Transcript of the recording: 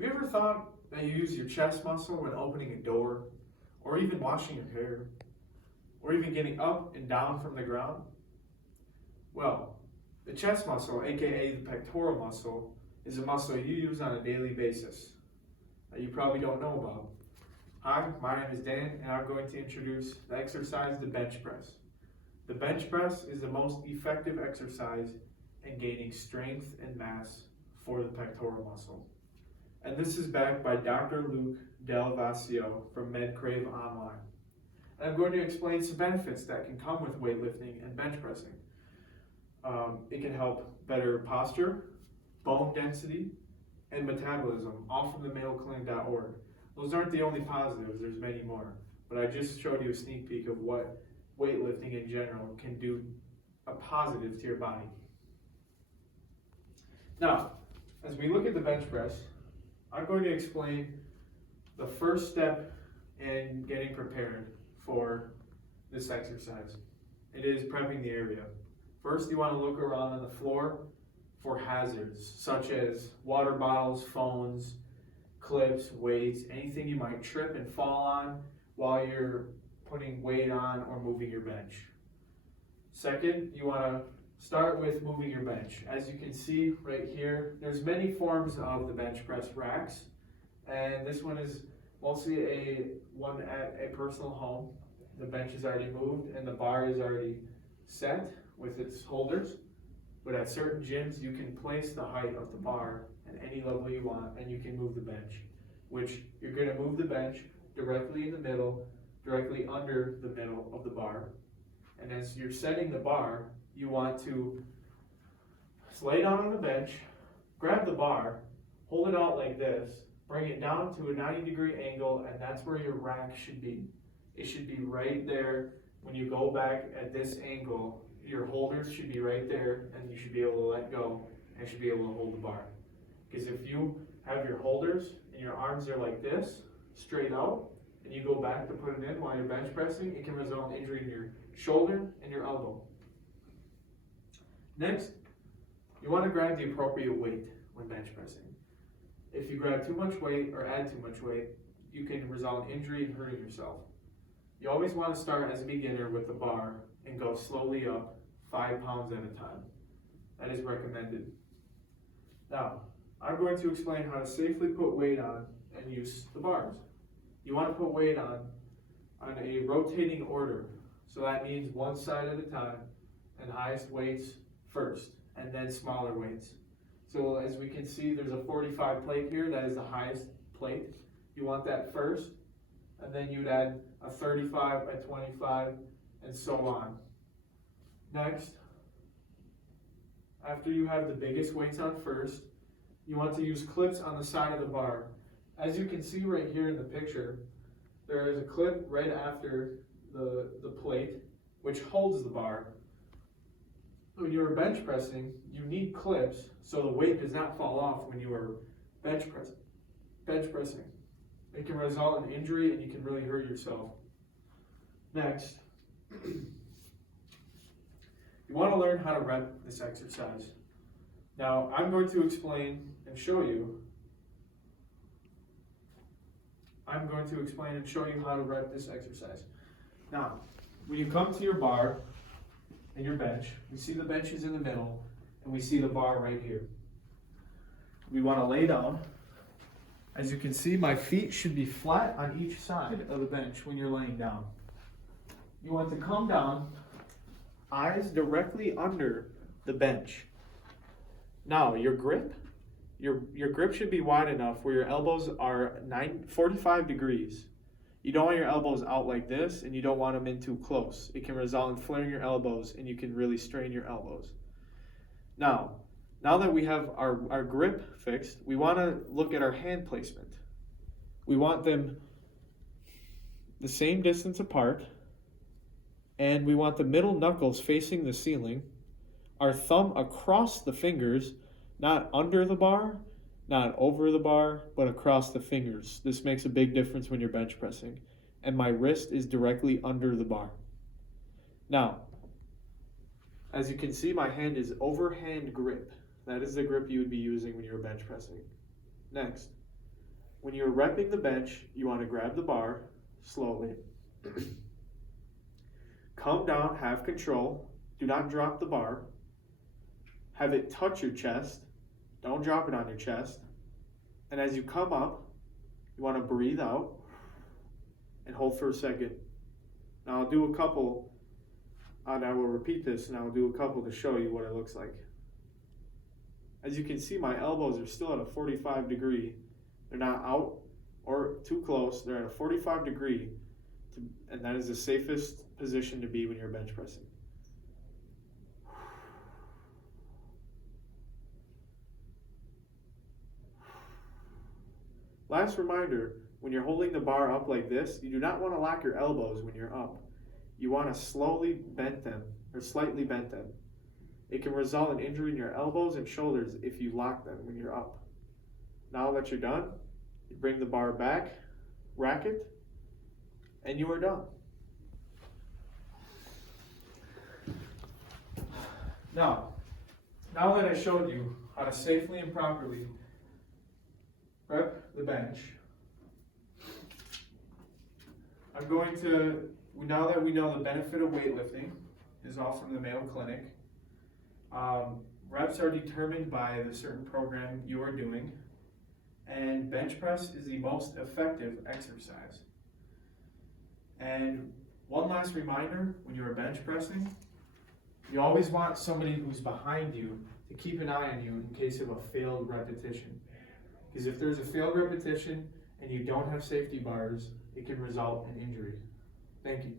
Have you ever thought that you use your chest muscle when opening a door, or even washing your hair, or even getting up and down from the ground? Well, the chest muscle, aka the pectoral muscle, is a muscle you use on a daily basis that you probably don't know about. Hi, my name is Dan, and I'm going to introduce the exercise, the bench press. The bench press is the most effective exercise in gaining strength and mass for the pectoral muscle. And this is backed by Dr. Luke Del Vasio from MedCrave Online. And I'm going to explain some benefits that can come with weightlifting and bench pressing. It can help better posture, bone density, and metabolism, all from the MayoClinic.org. Those aren't the only positives, there's many more. But I just showed you a sneak peek of what weightlifting in general can do a positive to your body. Now, as we look at the bench press, I'm going to explain the first step in getting prepared for this exercise. It is prepping the area. First, you want to look around on the floor for hazards, such as water bottles, phones, clips, weights, anything you might trip and fall on while you're putting weight on or moving your bench. Second, you want to start with moving your bench. As you can see right here, there's many forms of the bench press racks, and this one is mostly one at a personal home. The bench is already moved and the bar is already set with its holders, but at certain gyms you can place the height of the bar at any level you want, and you can move the bench, which you're going to move the bench directly in the middle, directly under the middle of the bar. And as you're setting the bar, you want to lay down on the bench, grab the bar, hold it out like this, bring it down to a 90-degree angle, and that's where your rack should be. It should be right there. When you go back at this angle, your holders should be right there, and you should be able to let go and should be able to hold the bar. Because if you have your holders and your arms are like this, straight out, and you go back to put it in while you're bench pressing, it can result in injury in your shoulder and your elbow. Next, you want to grab the appropriate weight when bench pressing. If you grab too much weight or add too much weight, you can result in injury and hurting yourself. You always want to start as a beginner with the bar and go slowly up 5 pounds at a time. That is recommended. Now, I'm going to explain how to safely put weight on and use the bars. You want to put weight on a rotating order. So that means one side at a time, and highest weights first, and then smaller weights. So as we can see, there's a 45 plate here. That is the highest plate. You want that first, and then you'd add a 35, a 25, and so on. Next, after you have the biggest weights on first, you want to use clips on the side of the bar. As you can see right here in the picture, there is a clip right after the plate, which holds the bar. When you are bench pressing, you need clips so the weight does not fall off when you are bench pressing. It can result in injury and you can really hurt yourself. Next, you want to learn how to rep this exercise. Now, I'm going to explain and show you how to rep this exercise. Now, when you come to your bar and your bench, we see the bench is in the middle, and we see the bar right here. We want to lay down. As you can see, my feet should be flat on each side of the bench when you're laying down. You want to come down, eyes directly under the bench. Now, your grip should be wide enough where your elbows are 45 degrees. You don't want your elbows out like this, and you don't want them in too close. It can result in flaring your elbows, and you can really strain your elbows. Now that we have our grip fixed, we want to look at our hand placement. We want them the same distance apart, and we want the middle knuckles facing the ceiling, our thumb across the fingers, not under the bar, not over the bar, but across the fingers. This makes a big difference when you're bench pressing. And my wrist is directly under the bar. Now, as you can see, my hand is overhand grip. That is the grip you would be using when you're bench pressing. Next, when you're repping the bench, you want to grab the bar slowly. Come down, have control. Do not drop the bar. Have it touch your chest. Don't drop it on your chest. And as you come up, you want to breathe out and hold for a second. Now I'll do a couple, and I will repeat this, and I will do a couple to show you what it looks like. As you can see, my elbows are still at a 45 degree. They're not out or too close. They're at a 45 degree, and that is the safest position to be when you're bench pressing. Last reminder, when you're holding the bar up like this, you do not want to lock your elbows when you're up. You want to slowly bend them, or slightly bend them. It can result in injury in your elbows and shoulders if you lock them when you're up. Now that you're done, you bring the bar back, rack it, and you are done. Now that I showed you how to safely and properly rep the bench, I'm going to, now that we know the benefit of weightlifting is all from the Mayo Clinic, reps are determined by the certain program you are doing, and bench press is the most effective exercise. And one last reminder, when you are bench pressing, you always want somebody who's behind you to keep an eye on you in case of a failed repetition. Because if there's a failed repetition and you don't have safety bars, it can result in injury. Thank you.